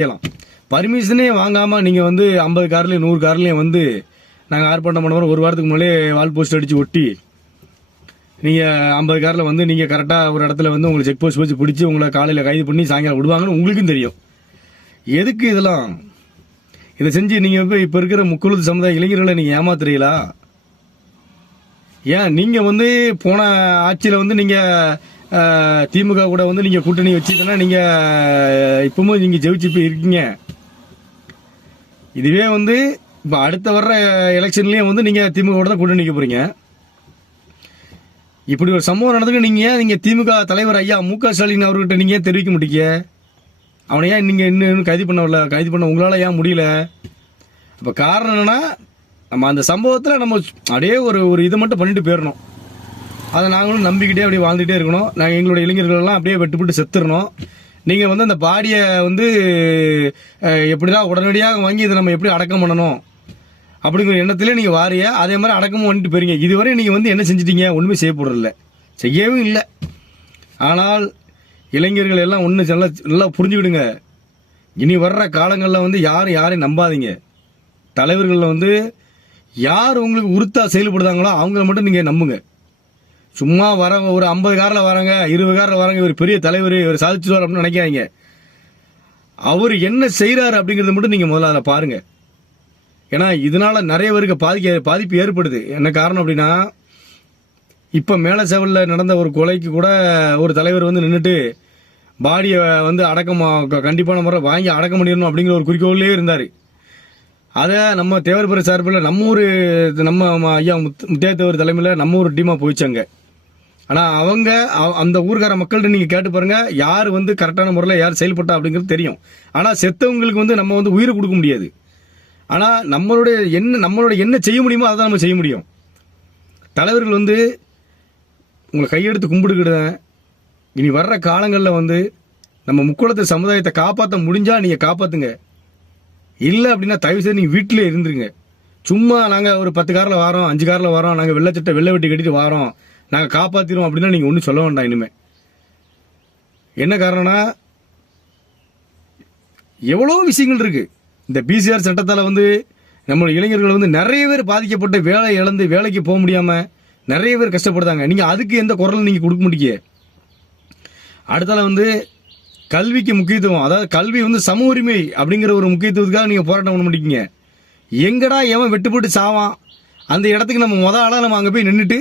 செய்யலாம். பர்மிஷனே வாங்காமல் நீங்கள் வந்து ஐம்பது கார்லேயும் நூறு கார்லேயும் வந்து நாங்கள் ஆர்ப்பாட்டம் பண்ண ஒரு வாரத்துக்கு முன்னாலே வால் போஸ்ட் அடித்து ஒட்டி நீங்கள் ஐம்பது காரில் வந்து நீங்கள் கரெக்டாக ஒரு இடத்துல வந்து உங்களுக்கு செக் போஸ்ட் வச்சு பிடிச்சி உங்களை காலையில் கைது பண்ணி சாயங்காலம் விடுவாங்கன்னு உங்களுக்கும் தெரியும். எதுக்கு இதெல்லாம்? இதை செஞ்சு நீங்கள் இப்போ இப்போ இருக்கிற முக்குழுத்து சமுதாய இளைஞர்களை நீங்கள் ஏமாத்துறீங்களா? ஏன்? நீங்கள் வந்து போன ஆட்சியில் வந்து நீங்கள் திமுக கூட வந்து நீங்கள் கூட்டணி வச்சுக்கன்னா நீங்கள் இப்பவும் நீங்கள் ஜெயிச்சு இப்போ இருக்கீங்க. இதுவே வந்து இப்போ அடுத்த வர்ற எலெக்ஷன்லேயும் வந்து நீங்கள் திமுக கூட தான் கூட்டணி நிற்க போகிறீங்க இப்படி ஒரு சம்பவம் நடந்துக்கு நீங்கள் நீங்கள் திமுக தலைவர் ஐயா மு க ஸ்டாலின் அவர்கிட்ட நீங்கள் தெரிவிக்க முடிக்க அவனை ஏன் நீங்கள் இன்னும் கைது பண்ண கைது பண்ண உங்களால் ஏன் முடியல? அப்போ காரணம் என்னன்னா நம்ம அந்த சம்பவத்தில் நம்ம அப்படியே ஒரு ஒரு இதை மட்டும் பண்ணிட்டு போயிடணும். அதை நாங்களும் நம்பிக்கிட்டே அப்படியே வாழ்ந்துகிட்டே இருக்கணும். நாங்கள் எங்களுடைய இளைஞர்கள் எல்லாம் அப்படியே வெட்டுப்பட்டு செத்துறணும். நீங்கள் வந்து அந்த பாடியை வந்து எப்படிதான் உடனடியாக வாங்கி இதை நம்ம எப்படி அடக்கம் பண்ணணும்? அப்படிங்கிற எண்ணத்திலே நீங்கள் வாரிய அதே மாதிரி அடக்கமும் பண்ணிட்டு போறீங்க. இதுவரை நீங்கள் வந்து என்ன செஞ்சிட்டீங்க? ஒன்றுமே செய்யப்படுறதில்ல செய்யவும் இல்லை. ஆனால் இளைஞர்கள் எல்லாம் ஒன்று நல்லா நல்லா புரிஞ்சுக்கிடுங்க. இனி வர்ற காலங்களில் வந்து யாரும் யாரையும் நம்பாதீங்க. தலைவர்களில் வந்து யார் உங்களுக்கு உறுத்தா செயல்படுதாங்களோ அவங்கள மட்டும் நீங்கள் நம்புங்க. சும்மா வரவங்க ஒரு ஐம்பது காரில் வராங்க இருபது காரில் வராங்க இவர் பெரிய தலைவர் இவர் சாதிச்சுவார் அப்படின்னு நினைக்காதீங்க. அவர் என்ன செய்கிறாரு அப்படிங்கிறத மட்டும் நீங்கள் முதல்ல அதை பாருங்கள் ஏன்னா இதனால நிறைய பேருக்கு பாதிக்க பாதிப்பு ஏற்படுது. என்ன காரணம் அப்படின்னா இப்போ மேலே செவலில் நடந்த ஒரு கொலைக்கு கூட ஒரு தலைவர் வந்து நின்றுட்டு பாடியை வந்து அடக்கம் கண்டிப்பான முறை வாங்கி அடக்கம் பண்ணிடணும் அப்படிங்கிற ஒரு குறிக்கோள்லேயே இருந்தார். அதை நம்ம தேவர்புர சார்பில் நம்ம ஊர் நம்ம ஐயா முத் முத்தியாத்தேவர் தலைமையில் நம்ம ஊர் டீமாக போயிச்சாங்க ஆனால் அவங்க அந்த ஊர்கார மக்கள்கிட்ட நீங்கள் கேட்டு பாருங்கள் யார் வந்து கரெக்டான முறையில் யார் செயல்பட்டா அப்படிங்கிறது தெரியும். ஆனால் செத்தவங்களுக்கு வந்து நம்ம வந்து உயிரை கொடுக்க முடியாது. ஆனால் நம்மளுடைய என்ன நம்மளோட என்ன செய்ய முடியுமோ அதை தான் நம்ம செய்ய முடியும். தலைவர்கள் வந்து உங்களை கையெடுத்து கும்பிடுக்கிடுதேன் இனி வர்ற காலங்களில் வந்து நம்ம முக்குளத்து சமுதாயத்தை காப்பாற்ற முடிஞ்சால் நீங்கள் காப்பாற்றுங்க இல்லை அப்படின்னா தயவு செய்து நீங்கள் வீட்டிலே இருந்துருங்க. சும்மா நாங்கள் ஒரு பத்து காரில் வரோம் அஞ்சு காரில் வரோம் நாங்கள் வெள்ளச்சட்டை வெள்ளை வெட்டி கட்டிட்டு வரோம். நாங்கள் காப்பாற்றிடுவோம் அப்படின்னா நீங்கள் ஒன்றும் சொல்ல வேண்டாம் இனிமே. என்ன காரணம்னா எவ்வளோ விஷயங்கள் இருக்குது இந்த பிசிஆர் சட்டத்தால் வந்து நம்ம இளைஞர்கள் வந்து நிறைய பேர் பாதிக்கப்பட்டு வேலை இழந்து வேலைக்கு போக முடியாமல் நிறைய பேர் கஷ்டப்படுதாங்க நீங்கள் அதுக்கு எந்த குரலும் நீங்கள் கொடுக்க மாட்டீங்க? அடுத்தால வந்து கல்விக்கு முக்கியத்துவம். அதாவது கல்வி வந்து சம உரிமை அப்படிங்கிற ஒரு முக்கியத்துவத்துக்காக நீங்கள் போராட்டம் பண்ண முடியுங்க எங்கடா எவன் வெட்டுப்பட்டு சாவான்? அந்த இடத்துக்கு நம்ம முத ஆளாக நம்ம அங்கே போய் நின்றுட்டு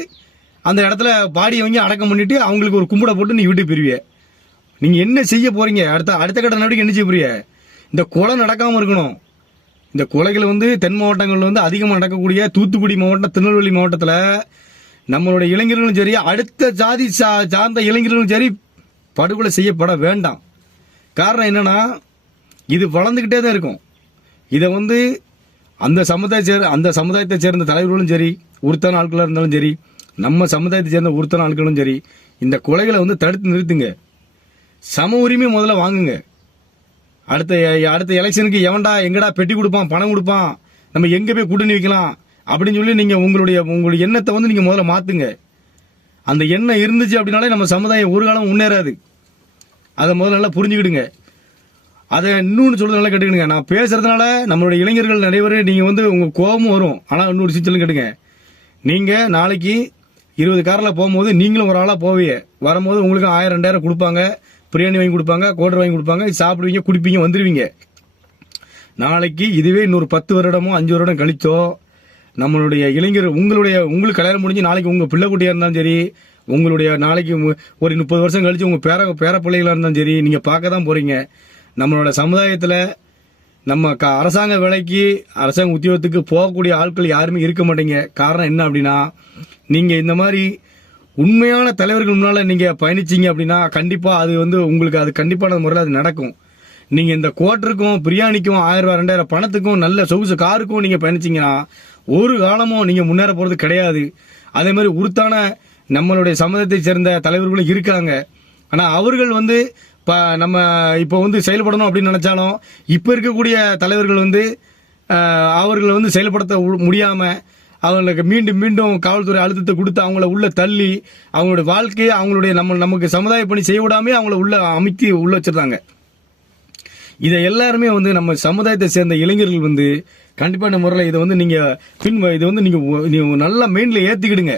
அந்த இடத்துல பாடியை வாங்கி அடக்கம் பண்ணிட்டு அவங்களுக்கு ஒரு கும்பிட போட்டு நீ வீட்டுக்கு பிரிவிய நீங்கள் என்ன செய்ய போறீங்க? அடுத்த அடுத்த கட்ட நடவடிக்கை என்ன செய்ய போறீங்க? இந்த கொலை நடக்காமல் இருக்கணும். இந்த கொலைகள் வந்து தென் மாவட்டங்களில் வந்து அதிகமாக நடக்கக்கூடிய தூத்துக்குடி மாவட்டம் திருநெல்வேலி மாவட்டத்தில் நம்மளுடைய இளைஞர்களும் சரி அடுத்த ஜாதி சா- சார்ந்த இளைஞர்களும் சரி படுகொலை செய்யப்பட வேண்டாம். காரணம் என்னன்னா இது வளர்ந்துக்கிட்டே தான் இருக்கும். இதை வந்து அந்த சமுதாய சேர் அந்த சமுதாயத்தை சேர்ந்த தலைவர்களும் சரி உறுத்தான ஆட்களாக இருந்தாலும் சரி நம்ம சமுதாயத்தை சேர்ந்த ஒருத்தன ஆட்களும் சரி இந்த கொலைகளை வந்து தடுத்து நிறுத்துங்க. சம உரிமை முதல்ல வாங்குங்க. அடுத்த அடுத்த எலெக்ஷனுக்கு எவன்டா எங்கடா பெட்டி கொடுப்பான் பணம் கொடுப்பான் நம்ம எங்க போய் கூட்டணி வைக்கலாம் அப்படின்னு சொல்லி நீங்க உங்களுடைய உங்களுடைய எண்ணத்தை வந்து நீங்க முதல்ல மாத்துங்க. அந்த எண்ணம் இருந்துச்சு அப்படின்னாலே நம்ம சமுதாயம் ஒரு காலம் முன்னேறாது. அதை முதல்ல நல்லா புரிஞ்சுக்கிடுங்க. அதை இன்னொன்று சொல்றது நல்லா கேட்டுக்கிடுங்க. நான் பேசுறதுனால நம்மளுடைய இளைஞர்கள் நிறைய பேர் நீங்க வந்து உங்க கோபமும் வரும். ஆனால் இன்னொரு சிச்சலும் கேட்டுங்க. நீங்க நாளைக்கு இருபது காரில் போகும்போது நீங்களும் ஒரு ஆளாக போவீங்க. வரும்போது உங்களுக்கு ஆயிரம் ரெண்டாயிரம் கொடுப்பாங்க. பிரியாணி வாங்கி கொடுப்பாங்க கோட்ரு வாங்கி கொடுப்பாங்க. சாப்பிடுவீங்க குடிப்பீங்க வந்துடுவீங்க நாளைக்கு இதுவே இன்னொரு பத்து வருடமோ அஞ்சு வருடம் கழிச்சோ நம்மளுடைய இளைஞர் உங்களுடைய உங்களுக்கு கல்யாணம் முடிஞ்சு நாளைக்கு உங்கள் பிள்ளைக்குட்டியாக இருந்தாலும் சரி உங்களுடைய நாளைக்கு ஒரு முப்பது வருஷம் கழிச்சு உங்கள் பேர பேர பிள்ளைகளாக இருந்தாலும் சரி நீங்கள் பார்க்க தான் போகிறீங்க நம்மளோட சமுதாயத்தில் நம்ம க அரசாங்க வேலைக்கு அரசாங்க உத்தியோகத்துக்கு போகக்கூடிய ஆட்கள் யாருமே இருக்க மாட்டீங்க. காரணம் என்ன அப்படின்னா நீங்கள் இந்த மாதிரி உண்மையான தலைவர்கள் முன்னால் நீங்கள் பயணிச்சீங்க அப்படின்னா கண்டிப்பாக அது வந்து உங்களுக்கு அது கண்டிப்பான முறையில் அது நடக்கும். நீங்கள் இந்த கோட்டருக்கும் பிரியாணிக்கும் ஆயிரம் ரூபாய் ரெண்டாயிரம் பணத்துக்கும் நல்ல சொகுசு காருக்கும் நீங்கள் பயணிச்சிங்கன்னா ஒரு காலமும் நீங்கள் முன்னேற போகிறது கிடையாது. அதே மாதிரி உருத்தான நம்மளுடைய சமூகத்தை சேர்ந்த தலைவர்களும் இருக்காங்க. ஆனால் அவர்கள் வந்து இப்போ நம்ம இப்போ வந்து செயல்படணும் அப்படின்னு நினச்சாலும் இப்போ இருக்கக்கூடிய தலைவர்கள் வந்து அவர்களை வந்து செயல்படுத்த முடியாமல் அவங்களுக்கு மீண்டும் மீண்டும் காவல்துறை அழுத்தத்தை கொடுத்து அவங்கள உள்ள தள்ளி அவங்களுடைய வாழ்க்கையை அவங்களுடைய நம்ம நமக்கு சமுதாய பணி செய்ய விடாமே அவங்கள உள்ள அமைக்கி உள்ள வச்சிருந்தாங்க. இதை எல்லாருமே வந்து நம்ம சமுதாயத்தை சேர்ந்த இளைஞர்கள் வந்து கண்டிப்பான முறையில் இதை வந்து நீங்கள் பின் இதை வந்து நீங்கள் நல்லா மெயினில் ஏற்றிக்கிடுங்க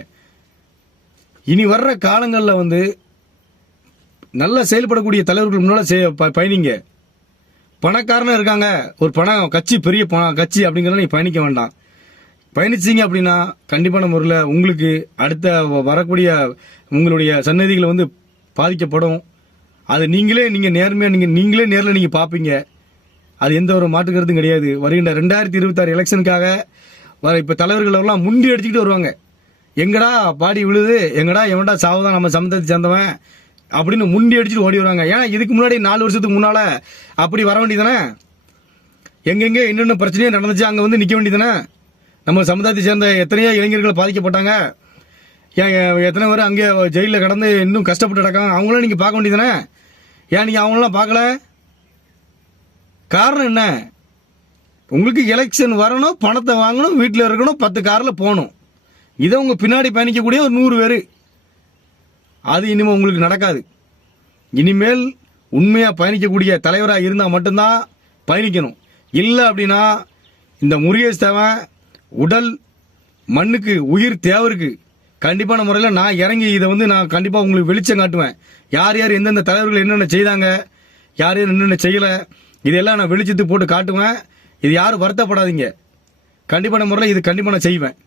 இனி வர்ற காலங்களில் வந்து நல்லா செயல்படக்கூடிய தலைவர்கள் முன்னால பயணிங்க. பணக்காரனா இருக்காங்க. ஒரு பணம் கட்சி பெரிய பணம் கட்சி அப்படிங்கிறத நீங்கள் பயணிக்க வேண்டாம். பயணிச்சீங்க அப்படின்னா கண்டிப்பான முறையில் உங்களுக்கு அடுத்த வ- வரக்கூடிய உங்களுடைய சன்னதிகளை வந்து பாதிக்கப்படும். அது நீங்களே நீங்கள் நேர்மையாக நீங்கள் நீங்களே நேரில் நீங்கள் பார்ப்பீங்க அது எந்த ஒரு மாற்று கருத்தும் கிடையாது. வருகின்ற ரெண்டாயிரத்தி இருபத்தாறு எலெக்ஷனுக்காக வர இப்போ தலைவர்களெல்லாம் முண்டி அடிச்சுக்கிட்டு வருவாங்க. எங்கடா பாடி விழுது? எங்கடா எவன்டா சாவுதான் நம்ம சமூகத்தை சேர்ந்தவன்? அப்படின்னு முண்டி அடிச்சுட்டு ஓடி வருவாங்க. ஏன்னா இதுக்கு முன்னாடி நாலு வருஷத்துக்கு முன்னால அப்படி வர வேண்டியதானே எங்கெங்க என்னென்ன பிரச்சனையோ நடந்துச்சு அங்கே வந்து நிற்க வேண்டியதானே நம்ம சமுதாயத்தை சேர்ந்த எத்தனையோ இளைஞர்கள் பாதிக்கப்பட்டாங்க. ஏன் எத்தனை பேர் அங்கே ஜெயிலில் கடந்து இன்னும் கஷ்டப்பட்டு கிடக்காங்க? அவங்களாம் நீங்கள் பார்க்க வேண்டியதானே ஏன் நீங்கள் அவங்களெல்லாம் பார்க்கல? காரணம் என்ன? உங்களுக்கு எலெக்ஷன் வரணும் பணத்தை வாங்கணும் வீட்டில் இருக்கணும் பத்து காரில் போகணும். இதை உங்கள் பின்னாடி பயணிக்கக்கூடிய ஒரு நூறு பேர். அது இனிமேல் உங்களுக்கு நடக்காது. இனிமேல் உண்மையாக பயணிக்கக்கூடிய தலைவராக இருந்தால் மட்டும்தான் பயணிக்கணும். இல்லை அப்படின்னா இந்த முருகேஷ் தேவன் உடல் மண்ணுக்கு உயிர் தேவருக்கு கண்டிப்பான முறையில் நான் இறங்கி இதை வந்து நான் கண்டிப்பாக உங்களுக்கு வெளிச்சம் காட்டுவேன். யார் யார் எந்தெந்த தலைவர்கள் என்னென்ன செய்தாங்க யார் யார் என்னென்ன செய்யலை இதெல்லாம் நான் வெளிச்சத்துக்கு போட்டு காட்டுவேன். இது யாரும் வருத்தப்படாதீங்க. கண்டிப்பான முறையில் இது கண்டிப்பாக நான் செய்வேன்.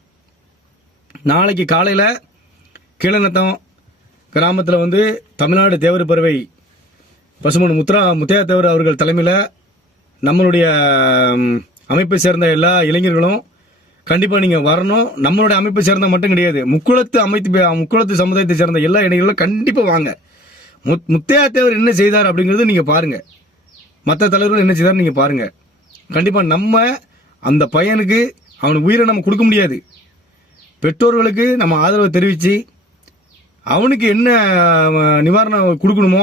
நாளைக்கு காலையில் கீழநத்தம் கிராமத்தில் வந்து தமிழ்நாடு தேவர் பறவை பசுமன் முத்ரா முத்தையா தேவர் அவர்கள் தலைமையில் நம்மளுடைய அமைப்பை சேர்ந்த எல்லா இளைஞர்களும் கண்டிப்பாக நீங்கள் வரணும். நம்மளுடைய அமைப்பை சேர்ந்த மட்டும் கிடையாது. முக்குளத்து அமைத்து முக்குளத்து சமுதாயத்தை சேர்ந்த எல்லா இளைஞர்களும் கண்டிப்பாக வாங்க. முத் முத்தையா தேவர் என்ன செய்தார் அப்படிங்கிறது நீங்கள் பாருங்கள் மற்ற தலைவர்கள் என்ன செய்தார் நீங்கள் பாருங்கள் கண்டிப்பாக நம்ம அந்த பையனுக்கு அவனுக்கு உயிரை நம்ம கொடுக்க முடியாது. பெற்றோர்களுக்கு நம்ம ஆதரவை தெரிவித்து அவனுக்கு என்ன நிவாரணம் கொடுக்கணுமோ